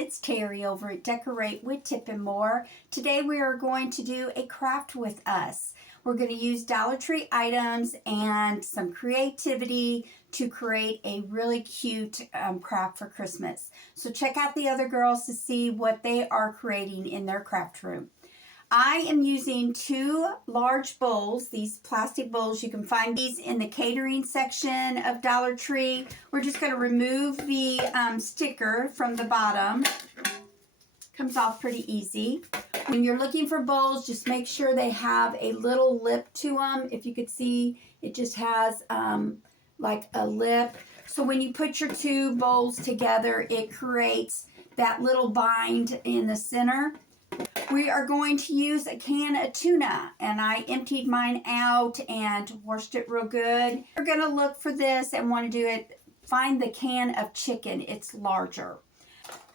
it's Terry over at Decorate with Tip and More. Today we are going to do a craft with us. We're going to use Dollar Tree items and some creativity to create a really cute craft for Christmas. So check out the other girls to see what they are creating in their craft room. I am using 2 large bowls, these plastic bowls. You can find these in the catering section of Dollar Tree. We're just going to remove the sticker from the bottom. Comes off pretty easy. When you're looking for bowls, just make sure they have a little lip to them. If you could see, it just has like a lip. So when you put your 2 bowls together, it creates that little bind in the center. We are going to use a can of tuna, and I emptied mine out and washed it real good. We're going to look for this and want to do it. Find the can of chicken. It's larger.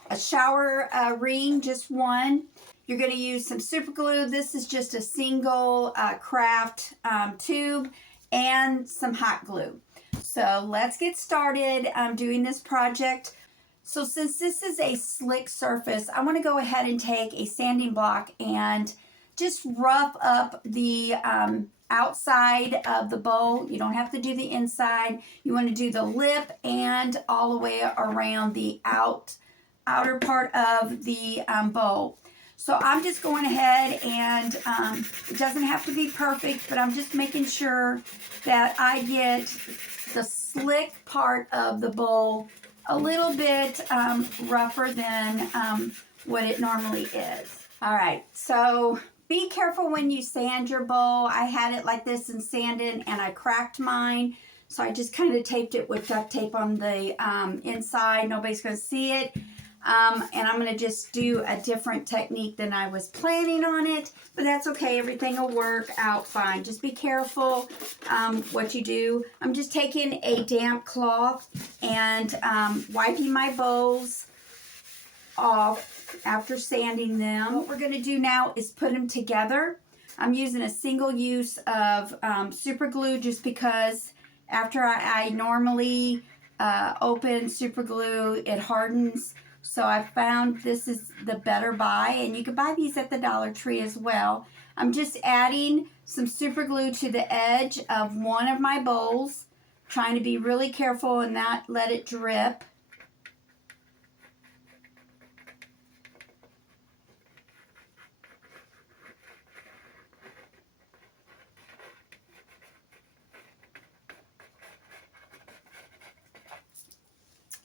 A shower ring, just one. You're going to use some super glue. This is just a single craft tube and some hot glue. So let's get started doing this project. So since this is a slick surface, I want to go ahead and take a sanding block and just rough up the outside of the bowl. You don't have to do the inside. You want to do the lip and all the way around the outer part of the bowl. So I'm just going ahead and it doesn't have to be perfect, but I'm just making sure that I get the slick part of the bowl a little bit rougher than what it normally is. All right, so be careful when you sand your bowl. I had it like this and sanded, and I cracked mine. So I just kind of taped it with duct tape on the inside. Nobody's going to see it. And I'm going to just do a different technique than I was planning on it. But that's okay. Everything will work out fine. Just be careful what you do. I'm just taking a damp cloth and wiping my bowls off after sanding them. What we're going to do now is put them together. I'm using a single use of super glue just because after I normally open super glue, it hardens. So I found this is the better buy, and you can buy these at the Dollar Tree as well. I'm just adding some super glue to the edge of one of my bowls, trying to be really careful and not let it drip.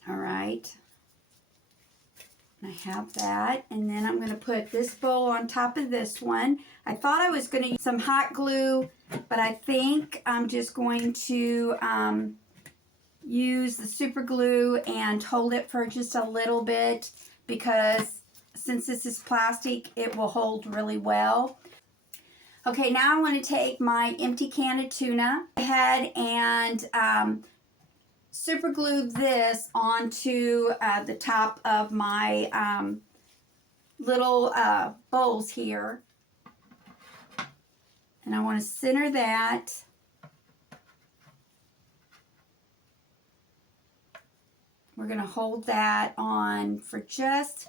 All right. I have that, and then I'm going to put this bowl on top of this one. I thought I was going to use some hot glue, but I think I'm just going to use the super glue and hold it for just a little bit, because since this is plastic, it will hold really well. Okay, now I want to take my empty can of tuna, go ahead and super glue this onto the top of my little bowls here. And I want to center that. We're going to hold that on for just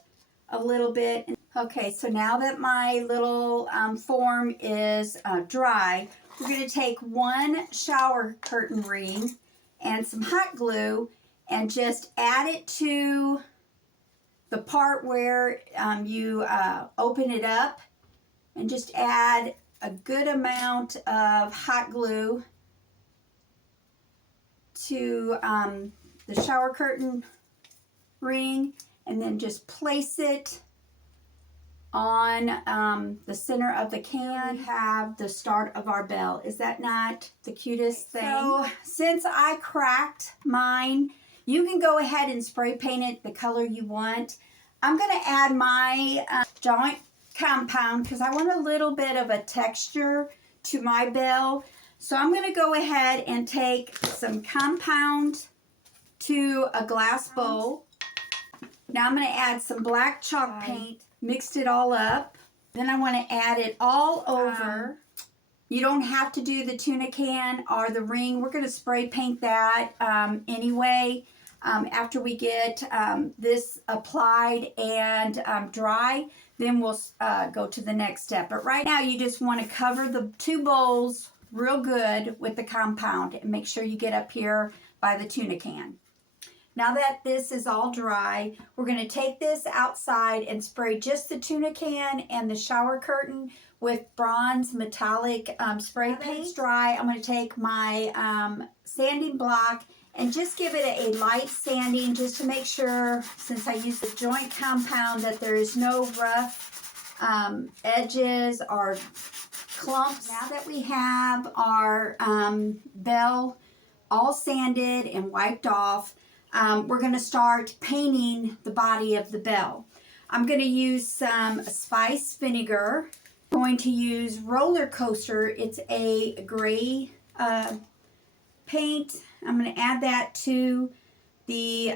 a little bit. Okay, so now that my little form is dry, we're going to take one shower curtain ring and some hot glue and just add it to the part where you open it up, and just add a good amount of hot glue to the shower curtain ring, and then just place it on the center of the can. Have the start of our bell. Is that not the cutest thing? So since I cracked mine, you can go ahead and spray paint it the color you want. I'm going to add my joint compound because I want a little bit of a texture to my bell. So I'm going to go ahead and take some compound to a glass bowl. Now I'm going to add some black chalk paint. Mixed it all up. Then I want to add it all over. You don't have to do the tuna can or the ring. We're going to spray paint that anyway. After we get this applied and dry, then we'll go to the next step. But right now you just want to cover the 2 bowls real good with the compound and make sure you get up here by the tuna can. Now that this is all dry, we're going to take this outside and spray just the tuna can and the shower curtain with bronze metallic spray paint. It's dry. I'm going to take my sanding block and just give it a light sanding just to make sure, since I use the joint compound, that there is no rough edges or clumps. Now that we have our bell all sanded and wiped off, we're going to start painting the body of the bell. I'm going to use some spice vinegar. I'm going to use Roller Coaster. It's a gray paint. I'm going to add that to the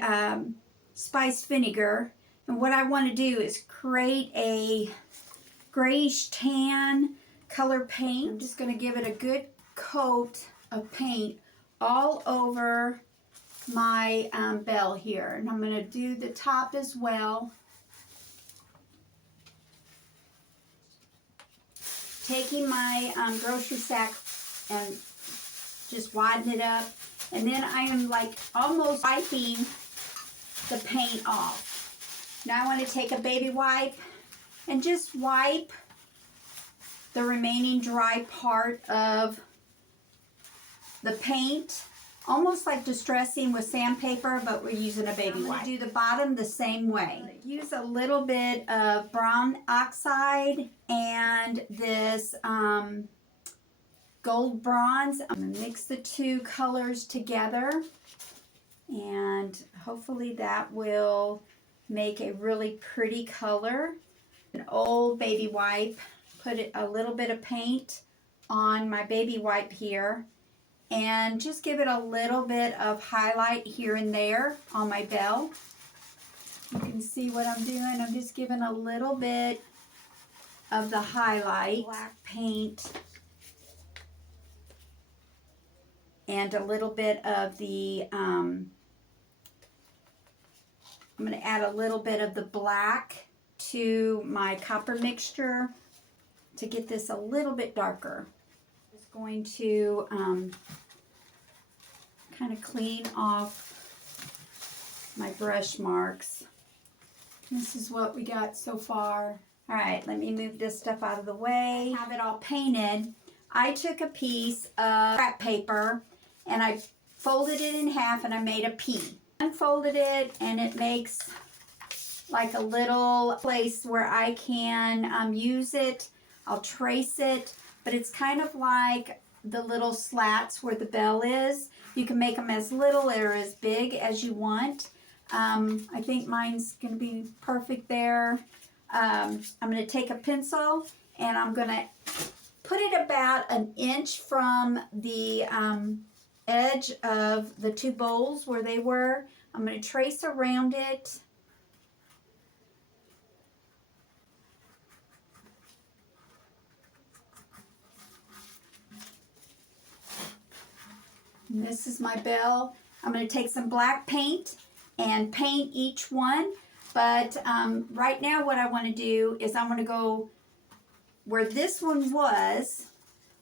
spice vinegar. And what I want to do is create a grayish tan color paint. I'm just going to give it a good coat of paint all over my bell here, and I'm going to do the top as well. Taking my grocery sack and just widen it up, and then I am like almost wiping the paint off. Now I want to take a baby wipe and just wipe the remaining dry part of the paint, almost like distressing with sandpaper, but we're using a baby wipe. Do the bottom the same way. Use a little bit of brown oxide and this gold bronze. I'm going to mix the 2 colors together, and hopefully that will make a really pretty color. An old baby wipe, put a little bit of paint on my baby wipe here, and just give it a little bit of highlight here and there on my bell. You can see what I'm doing. I'm just giving a little bit of the highlight, black paint, and a little bit of the, I'm going to add a little bit of the black to my copper mixture to get this a little bit darker. Just going to kind of clean off my brush marks. This is what we got so far. All right, let me move this stuff out of the way. Have it all painted. I took a piece of scrap paper and I folded it in half and I made a P. Unfolded it, and it makes like a little place where I can use it. I'll trace it, but it's kind of like the little slats where the bell is. You can make them as little or as big as you want. I think mine's going to be perfect there. I'm going to take a pencil and I'm going to put it about an inch from the edge of the 2 bowls where they were. I'm going to trace around it. And this is my bell. I'm going to take some black paint and paint each one. But right now what I want to do is I'm going to go where this one was,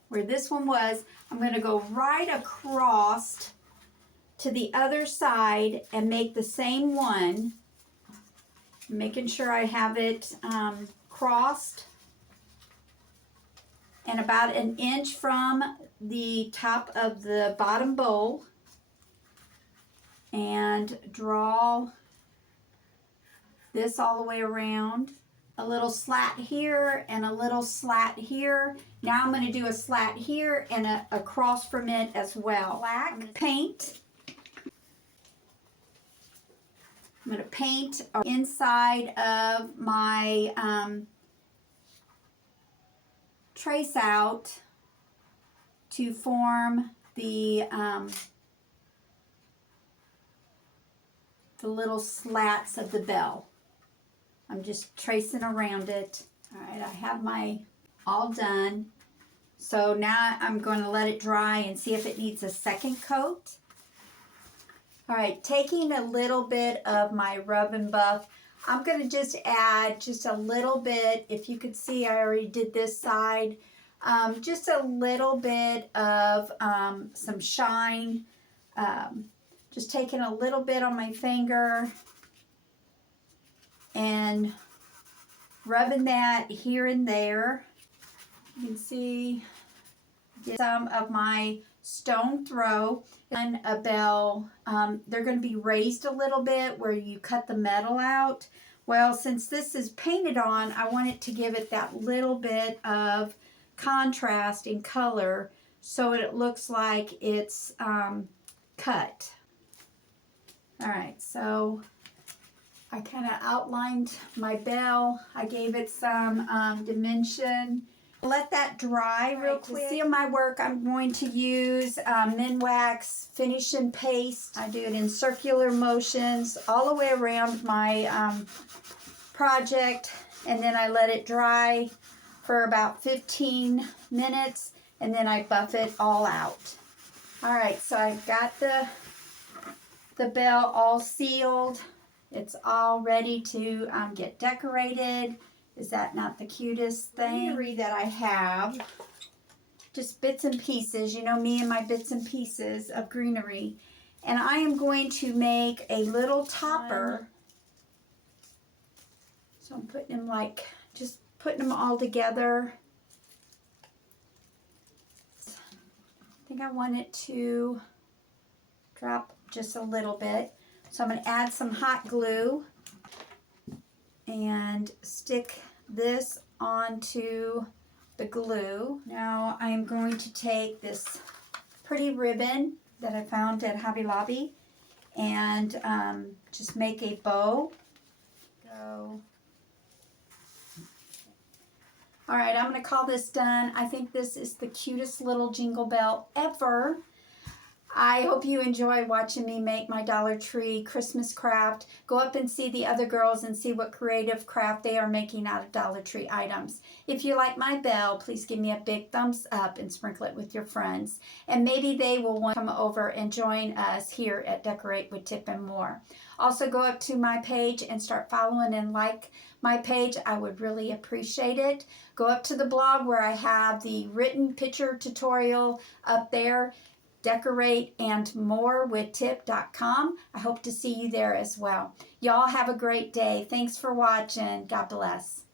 I'm going to go right across to the other side and make the same one, making sure I have it crossed, and about an inch from the top of the bottom bowl, and draw this all the way around. A little slat here and a little slat here. Now I'm going to do a slat here and across from it as well. Black paint. I'm going to paint inside of my trace out to form the little slats of the bell. I'm just tracing around it. All right, I have my all done. So now I'm going to let it dry and see if it needs a second coat. All right, taking a little bit of my rub and buff, I'm going to just add just a little bit. If you could see, I already did this side. Just a little bit of some shine. Just taking a little bit on my finger and rubbing that here and there. You can see some of my stone throw and a bell. They're going to be raised a little bit where you cut the metal out. Well, since this is painted on, I want it to give it that little bit of contrast in color so it looks like it's cut. All right, so I kind of outlined my bell. I gave it some dimension. Let that dry real quick. To seal my work, I'm going to use Minwax Finish and Paste. I do it in circular motions all the way around my project, and then I let it dry for about 15 minutes, and then I buff it all out. All right, so I've got the bell all sealed. It's all ready to get decorated. Is that not the cutest thing? Greenery that I have, just bits and pieces, you know me and my bits and pieces of greenery. And I am going to make a little topper. So I'm putting them like, just putting them all together. I think I want it to drop just a little bit. So I'm going to add some hot glue and stick this onto the glue. Now I'm going to take this pretty ribbon that I found at Hobby Lobby and just make a bow. Go. All right, I'm going to call this done. I think this is the cutest little jingle bell ever. I hope you enjoy watching me make my Dollar Tree Christmas craft. Go up and see the other girls and see what creative craft they are making out of Dollar Tree items. If you like my bell, please give me a big thumbs up and sprinkle it with your friends. And maybe they will want to come over and join us here at Decorate with Tip and More. Also, go up to my page and start following and like my page. I would really appreciate it. Go up to the blog where I have the written picture tutorial up there. Decorate and more with tip.com. I hope to see you there as well. Y'all have a great day. Thanks for watching. God bless.